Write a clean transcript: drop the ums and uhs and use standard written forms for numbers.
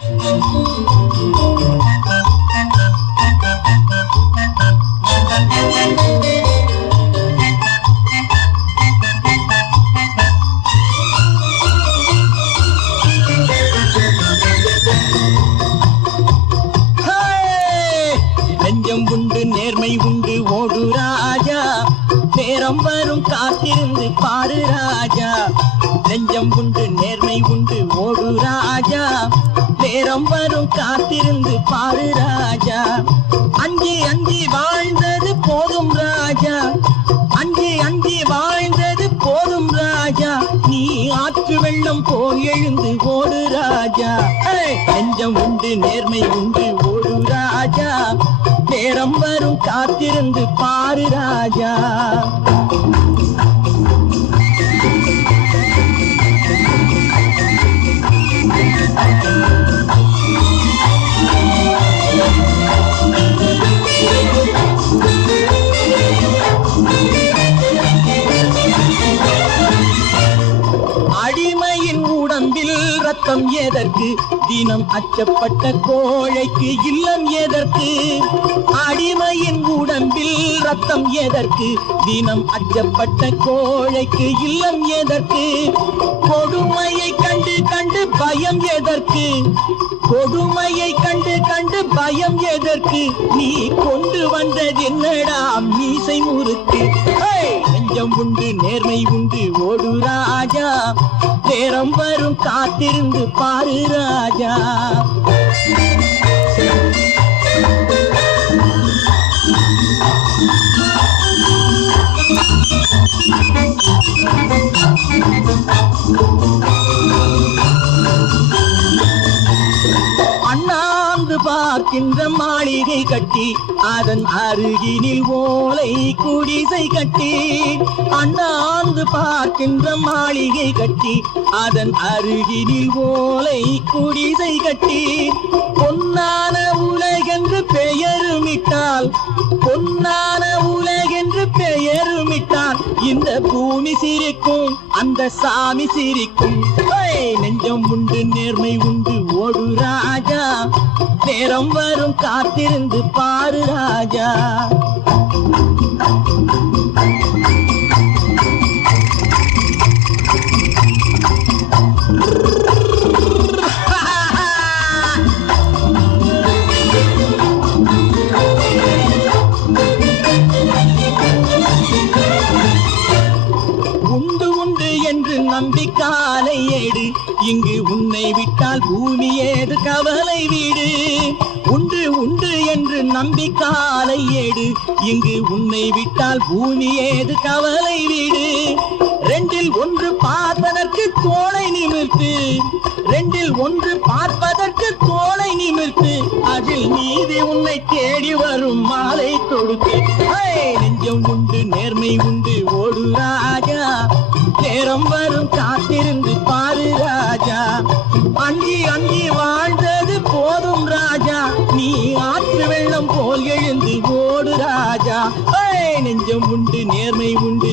நெஞ்சம் உண்டு நேர்மை உண்டு ஓடு ராஜா, நேரம் வரும் காத்திருந்து பாரு ராஜா. நெஞ்சம் உண்டு நேர்மை உண்டு ஓடு ராஜா, நேரம் வரும் காத்திருந்து பாரு ராஜா. அஞ்சி அஞ்சி வாழ்ந்தது போதும் ராஜா, அஞ்சி அஞ்சி வாழ்ந்தது போதும் ராஜா. நீ ஆற்று வெள்ளம் போல் எழுந்து ஓடு ராஜா. நெஞ்சம் உண்டு நேர்மை உண்டு ஓடு ராஜா, நேரம் வரும் காத்திருந்து பாரு ராஜா. அடிமையின் உடம்பில் ரத்தம் எதற்கு, தினம் அச்சப்பட்ட கோழைக்கு இல்லம் எதற்கு. அடிமையின் உடம்பில் ரத்தம் எதற்கு, தினம் அச்சப்பட்ட கோழைக்கு இல்லம் எதற்கு. கொடுமையை கண்டு கண்டு பயம் எதற்கு, கொடுமையை கண்டு கண்டு பயம் எதற்கு. நீ கொண்டு வந்தது என்னடா மீசை முறுக்கு. நெஞ்சம் உண்டு நேர்மை உண்டு ஓடு ராஜா, நேரம் வரும் காத்திருந்து பாரு ராஜா. அண்ணாந்து பார்க்கின்ற மாளிகை கட்டி, அதன் அருகினில் ஓலை குடிசை கட்டி. அண்ணாந்து பார்க்கின்ற மாளிகை கட்டி, அதன் அருகினில் ஓலை குடிசை கட்டி. பொன்னான உலகென்று பெயருமிட்டால், பொன்னான உலகென்று பெயருமிட்டால், இந்த பூமி சிரிக்கும் அந்த சாமி சிரிக்கும். நெஞ்சம் உண்டு நேர்மை உண்டு ஓடு ராஜா, நேரம் வரும் காத்திருந்து பாரு ராஜா. உண்டு உண்டு என்று நம்பி காலை ஏடு, இங்கு உன்னை விட்டால் பூமி ஏது கவலை வீடு. உண்டு உண்டு என்று நம்பி காலை ஏடு, இங்கு உன்னை விட்டால் பூமி ஏது கவலை வீடு. ரெண்டில் ஒன்று பார்ப்பதற்கு தோளை நிமிர்த்து, ரெண்டில் ஒன்று பார்ப்பதற்கு தோளை நிமிர்த்து, அதில் நீதி உன்னை தேடி வரும் மாலை தொடுத்து. நெஞ்சம் உண்டு நேர்மை உண்டு ஓடு ராஜா, நேரம் வரும் காத்திருந்து பாரு ராஜா. அஞ்சி அஞ்சி வாழ்ந்தது போதும் ராஜா, நீ ஆற்று வெள்ளம் போல் எழுந்து ஓடு ராஜா. நெஞ்சம் உண்டு நேர்மை உண்டு